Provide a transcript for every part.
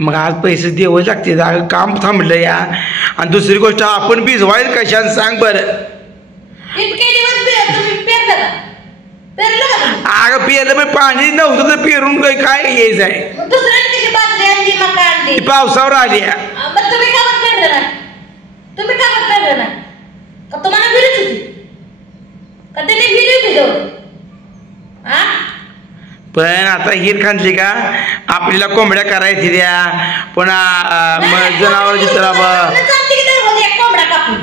मग आज पैसे द्यावं लागते, काम थांबलं या. आणि दुसरी गोष्ट आपण भिजवायला कशाने सांग बरं. इतके दिवस तुम्ही पेरलं का? पेरलं का? अगं पेरलं मग पाणी नव्हतं तर पेरून काय यायचं आहे. दुसऱ्याने कशी बाजरी आणली मका आणली पावसावर आली. मग तुम्ही का बरं पेरलं नाही? तुम्ही का बरं पेरलं नाही? का तुम्हाला विहिरीच होती का? त्याने विहिरी भिजवली. पण आता हिर खांदली का आपल्याला कोंबड्या करायची द्या पुन्हा जनावर कोंबडा कापून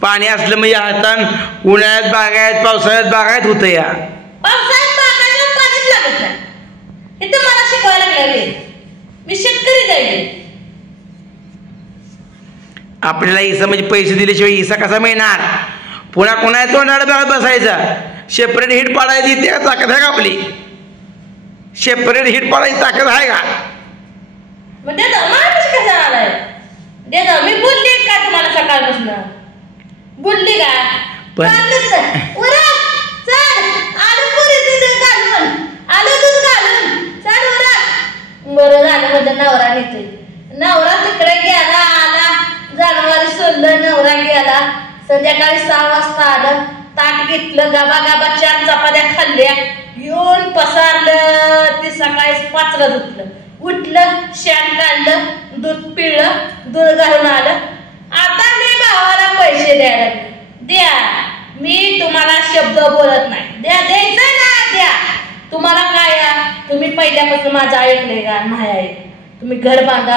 पाणी असलं मग या हातान उन्हाळ्यात बागायत पावसाळ्यात बागायत होतं या. पावसाळ्यात बागायला पाणीच लागत नाही. हे तर मला शिकवायला लागले. मी शेतकरी जाईल. आपल्याला इसा म्हणजे पैसे दिल्याशिवाय इसा कसा मिळणार. पुन्हा कोणा तोंडाला बघत बसायचा. सेपरेट हिट पाडायची ती ताकद आहे का आपली. सेपरेट हिट पाडायची ताकद आहे का. मी बोलली का तुम्हाला सकाळपासून बोलली का? बरं झालं म्हणजे नवरा नेतोय. नवरा तिकडे गेला आला जनावर सोडलं नवरा गेला. संध्याकाळी 6 वाजता आलं. ताट घेतलं गाबा गाबा 4 चपात्या खाल्ल्या. येऊन पसारलं. ती सकाळी 5ला उठलं शेण काढलं दूध पिळलं दूध घालून आलं. आता मी भावाला पैसे द्यायला द्या. मी तुम्हाला शब्द बोलत नाही. द्या द्यायचं ना द्या. तुम्हाला काय तुम्ही पहिल्यापासून माझं ऐकलंय का? नाही ऐक. तुम्ही घर बांधू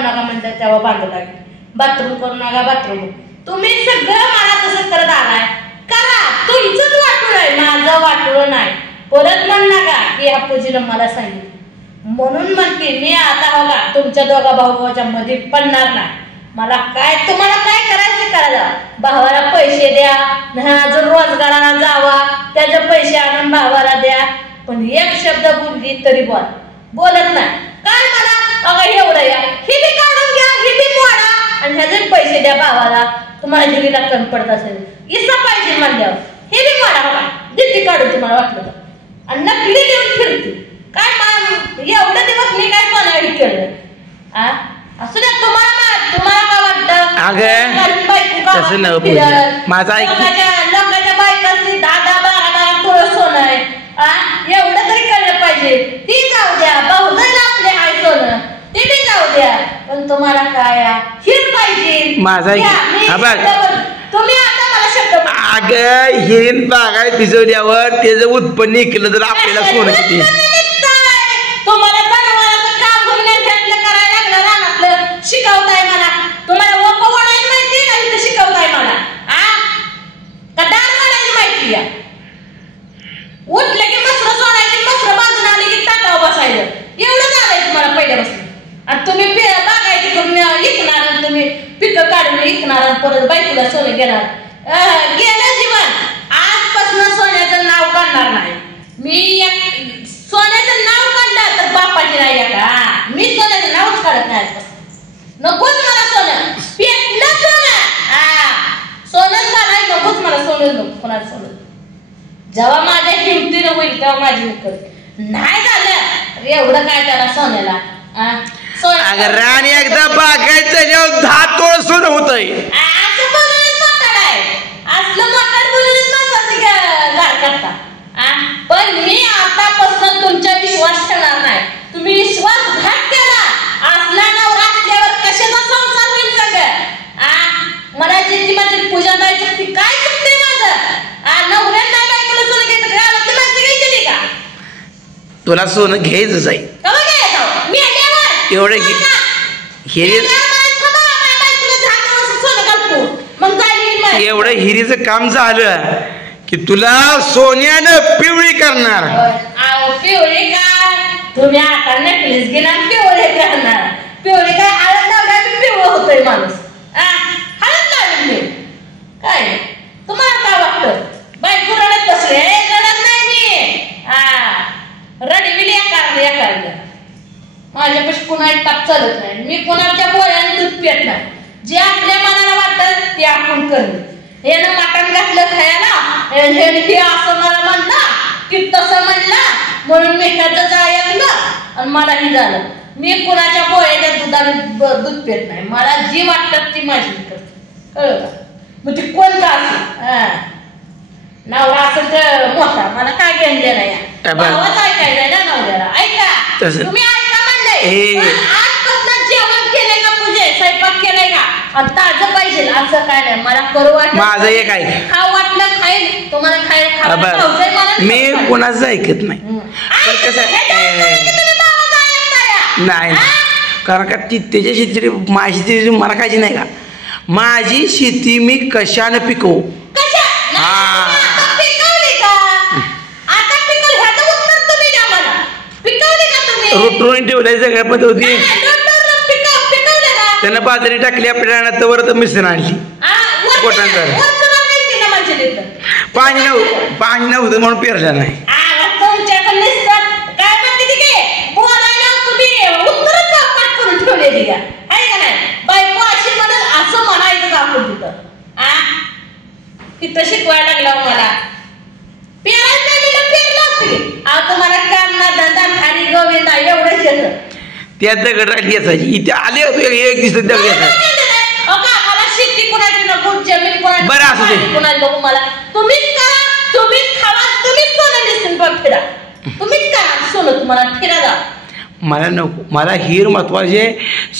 नका म्हणतात तेव्हा बांधू लागेल. बाथरूम करू नका बाथरूम. तुम्ही सगळं मला तसं करत आलाय. करा तुमचंच वाटूळ आहे माझं वाटूळ नाही. परत म्हण नका की आपूजीनं मला सांगितलं म्हणून म्हणते मी. आता बघा तुमच्या दोघा भाऊभावाच्या मध्ये पडणार नाही. मला काय तुम्हाला काय करायचं करायला. भावाला पैसे द्या. अजून रोजगाराला जावा त्याचे पैसे आणून भावाला द्या. पण एक शब्द बोलली तरी बोलत नाही. काय मला अगं एवढं या हे बी काढून घ्या हे बी मोडा आणि ह्याचे पैसे द्या भावाला. तुम्हाला जिरीला कमी पडत असेल इसा पाहिजे म्हणल्यावर हे बी मोडा. बघा दिल्ली काढून तुम्हाला वाटलं तर. आणि नकली देऊन फिरते काय. एवढे दिवस मी काय सोन्यावरी केलं असू द्या. तुम्हाला काय वाटतं तसं न माझा लोकांच्या बायकांनी 10-12 तोळं सोनं आहे. एवढं तरी कळलं पाहिजे. ती जाऊ द्या बहुजन आपले आहे सोनं ते बी जाऊ द्या. पण तुम्हाला काय हिर पाहिजे माझा तुम्ही आता मला शब्द अगं हिरीन बागाय भिजवल्यावर त्याचं उत्पन्न निघलं तर आपल्याला सोनं किती. तुम्हाला जनावरांचं काम घेतलं करायला लागलं रानातलं शिकवताय मला. तुम्हाला ओप वडायला माहिती का? इथं शिकवताय मला का डाळ वडायला माहिती आहे. उठलं की मसरं सोडायची मसरं बाजून आली की ताटावर बसायचं. एवढं झालंय तुम्हाला पहिल्यापासून. आणि तुम्ही बागायची करून विकणार. तुम्ही पिकं काढून विकणार परत बायकोला सोनं घेणार. गेलं जीवन. आजपासून सोन्याचं नाव काढणार नाही मी. सोन्याचं नाव काढलं तर बापाची नाही का. मी सोन्याचं नावच काढत नाही. नकोच मला सोनं. पेटलं सोनं सोनंच घालाय नकोच मला सोनं. नको कोणाला सोनं. जेव्हा माझ्या किमतीनं होईल तेव्हा माझी नोकर नाही झालं एवढं काय त्याला सोन्याला. अगं राणी एकदा बागायचं 10 तोळ सोनं होतंय. असं बोलूनच मोठा आहे. असलं मोठा बोलूनच माणसाचं गार करता. पण मी आतापासून तुमच्या विश्वास ठेवणार नाही. तुम्ही विश्वासघात केला असला नवरा असल्यावर कशाचा संसार होईल सगळं. मला जी माझी पूजा द्यायची ती काय चुकते माझं. नवऱ्यात नाही बायकोला सोनं घ्यायचं घरातली माणसं घ्यायची का? तुला सोनं घ्यायचंच आहे. मी एवढं एवढं हिरीचं काम झालं की तुला सोन्यानं पिवळी करणार. पिवळी काय तुम्ही आता नेकलेस घेणार पिवळे करणार. पिवळी काय हळद लावल्या पिवळं होतंय माणूस. हळद लावली मी काय तुम्हाला काय वाटतं. बायको रडत बसले रडत नाही मी. रडविली एका माझ्यापाशी पुन्हा टाप चालत नाही. मी कोणाच्या बोळ्याने दूध पेट नाही. जे आपल्या मनाला वाटतं ते आपण करणं. यानं मटण घातलं खायला हे असं मला म्हणलं की तसं म्हणलं म्हणून मी ह्याचं ऐकलं आणि मलाही झालं. मी कुणाच्या पोळ्याच्या दुधाने दूध पेत नाही. मला जी वाटतात ती माझी करते, कळलं का? मग ती कोणता असं नवरा असेल तर मोठा, मला काय घेणं नाही. भावाच ऐकायचंय ना नवऱ्याला. ऐका तुम्ही, ऐका म्हणलंय. आजपासून जेवण केलंय का, पूजे स्वयंपाक केलाय का, आणि ताजं पाहिजे असं काय नाही. मला करू वाटलं माझं एक आहे, खाऊ वाटलं खाईल, तुम्हाला खायला मी कोणाचं ऐकत नाही. पण कसं नाही, कारण का ती त्याच्या शेती माझी शेती मला काळजी नाही का. माझी शेती मी कशाने पिकवू. रोटून ठेवलंय सगळ्या पद्धती. त्यानं बाजरी टाकली आपल्या तर मिश्रण आणली पोटांचं. पाणी नव्हतं म्हणून पेरलं नाही. तिथं शिकवायला लागला मला. तुम्हाला करणार धंदा खाली गोविंदा एवढंच येतं. त्या दगड राहिली याची इथे आले होते एक दिवस दगड येतात. मला शेती कुणाची नको, जमीन बरं असू दे, कुणाला नको. मला तुम्हीच करा, तुम्हीच खावा, तुम्हीच सोनं दिसून फिरा, तुम्हीच करा सोनं, तुम्हाला फिरा जा. मला नको. मला हिर महत्वाचे,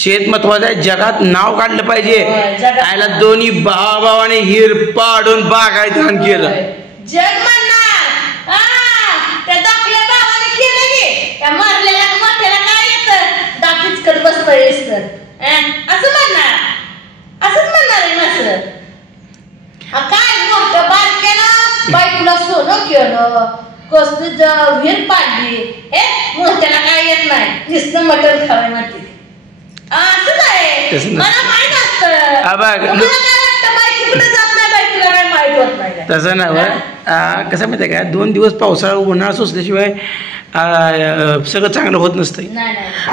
शेत महत्वाचं. जगात नाव काढलं पाहिजे. आयला दोन्ही भावाने हिर पाडून बागायत केलं. जग म्हणणार त्या दाखल्या भावाने केलं की त्या मारलेल्या मोठ्याला काय येतं, दाखीच करत बसतोयस तर असं म्हणणार, असंच म्हणणार आहे माझं. काय मोठं बात केलं, बायकोला सोनं केलं, कसं विहीर पाडली, हे मोठ्याला काय येत नाही, नुसतं मटण खावे म्हणते. असंच आहे, मला माहित असतं. बायकोकडे जात नाही, बायकोला काय माहित होत नाही. तसं ना कसं माहिती आहे का, 2 दिवस पावसाळा उन्हाळा सोसल्याशिवाय सगळं चांगलं होत नसतं.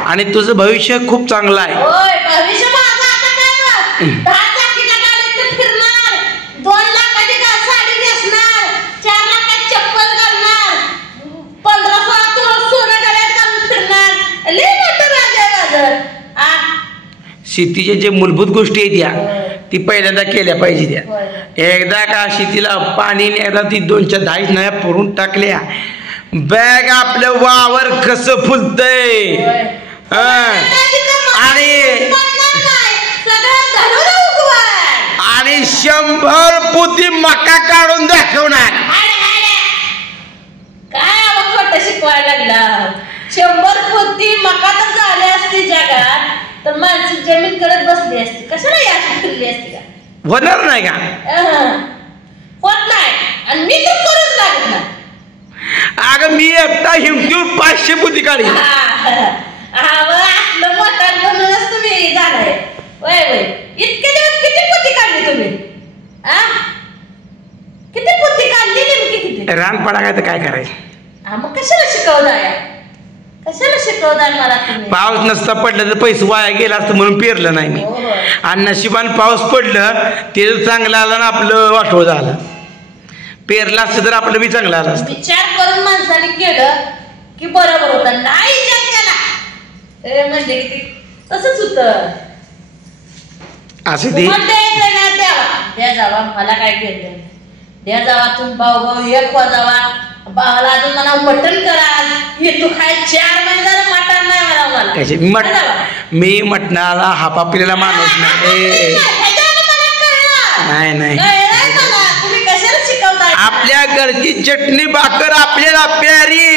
आणि तुझं भविष्य खूप चांगलं आहे. भविष्य माझं आता काय 10 चाकीच्या गाडीत फिरणार, 2 लाखाची साडी नेसणार, 4 लाखाची चप्पल घालणार, 15-16 तोळ सोनं गळ्यात घालून फिरणार. लय मोठं राजा माझं. शेतीच्या जे मूलभूत गोष्टी आहेत त्या ती पहिल्यांदा केल्या पाहिजे. त्या एकदा का शेतीला पाणी, एकदा ती 2-4 10 नळ्या पुरून टाकल्या, बॅग आपलं वावर कसं फुलतंय. आणि 100 पोती मका काढून दाखवणार. काय खोटं शिकवायला लागला. 100 पोती मका तर झाले असते जगात तर माणसं जमीन करत बसली असती, कशाला याची फिरली असती का. होणार नाही का, होत नाही. आणि मी तर करूच लागत ना. अगं मी एकटा हिमतीवर 500 पोती काढली. आपलं मोठं म्हणूनच तुम्ही झालाय. वय वय इतके दिवस किती पोती काढली तुम्ही. किती पोती काढली नेमकी, किती रान पडा काय तर काय करायचं. मग कशाला शिकवताय, कशाला शिकवताय मला तुम्ही. पाऊस नसता पडला तर पैसे वाया गेला असतं म्हणून पेरलं नाही मी. आणि नशिबाने पाऊस पडलं ते चांगलं आलं ना, आपलं वाटोळ झालं. पेरलं असतं तर आपलं बी चांगलं आलं असतं. विचार करून माणसाने केलं की बरोबर होतं. नाही विचार केला म्हणजे की तसंच होतं. असं ते द्या जावा, मला काय केलं द्या जावा. तुम्ही भाऊ एक वाजावा, भावाला अजून मला मटण करा. हे तू खाय 4 महिने झालं मटण नाही मला. मी मटणाला हापापलेला माणूस नाही. नाही तुम्ही कशाला शिकवताय. आपल्या घरची चटणी भाकर आपल्याला प्यारी.